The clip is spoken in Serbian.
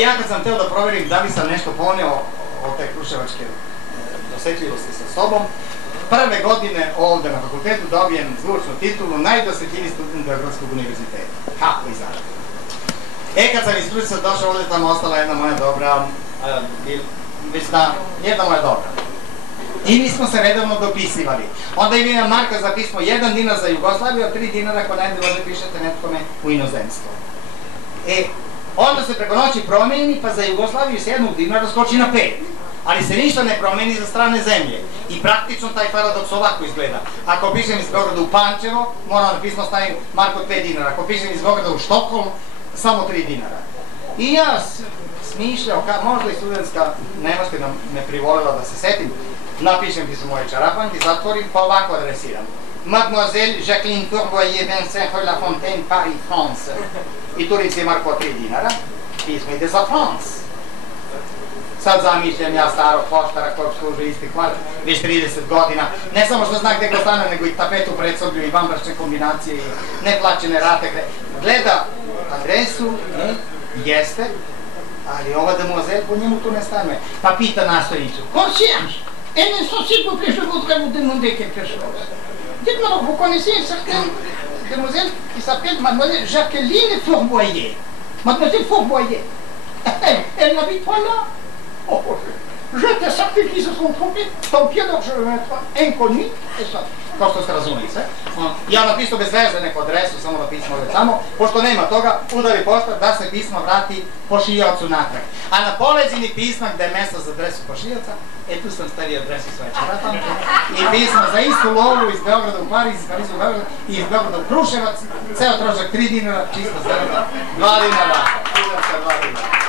Ja kad sam hteo da proverim da li sam nešto poneo od te kruševačke dosetljivosti sa sobom, prve godine ovde na fakultetu dobijem zvučnu titulu najdosetljiviji student Beogradskog univerziteta. Kako i zašto? Kad sam iz Kruševca došao ovde, tamo ostala jedna moja dobra, jedna moja dobra. I mi smo se redovno dopisivali. Onda je Vina Marka za pismo 1 dinar za Jugoslaviju, a 3 dinara ako negde možda pišete netkome u inozemstvo. Onda se preko noći promeni, pa za Jugoslaviju s 1 dinara skoči na 5. Ali se ništa ne promeni za strane zemlje. I praktično taj paradoks ovako izgleda. Ako pišem iz Beograda u Pančevo, moram da pismo stavim marku od 5 dinara. Ako pišem iz Beograda u Štokholm, samo 3 dinara. I ja smišljao, možda i studentska nemačka me privolila da se setim, napišem ti su moje čarapanke, zatvorim, pa ovako adresiram. Mademoiselle Jacqueline Tourvoyer, 25 rue La Fontaine, Paris, France. I Turici je marko 3 dinara, pismo ide za France. Sad zamišljam ja starog poštara kog služi isti kvart, već 30 godina. Ne samo što zna gde ga stane, nego i tapetu u predsoblju i bambračne kombinacije i neplaćene rate. Gleda adresu, jeste, ali ova demoiselle po njemu tu ne stanuje. Pa pita nastojnicu, concierge, elle ne sont s'il vous plaît, je voudrais vous demander quelque chose. Dites-moi donc, vous connaissez une certaine demoiselle qui s'appelle Mademoiselle Jacqueline Tourvoyer. Mademoiselle Tourvoyer. Elle n'habite pas là. J'étais certain qu'ils se sont trompés. Tant pis, alors je vais mettre inconnu et ça. Kao što ste razumeli sve. Ja napisao bez veze neku adresu, samo da pismo već tamo. Pošto nema toga, udari poštar da se pismo vrati pošiljaocu natrag. A na poleđini pisma gde je mesto za adresu pošiljaoca, tu sam stavio adresu svoje čarapanke i pismo za istu lovu iz Beograda u Pariz, iz Pariza u Beograd i iz Beograda u Kruševac, ceo trošak 3 dinara, čisto zarada, 2 dinara, 2 dinara.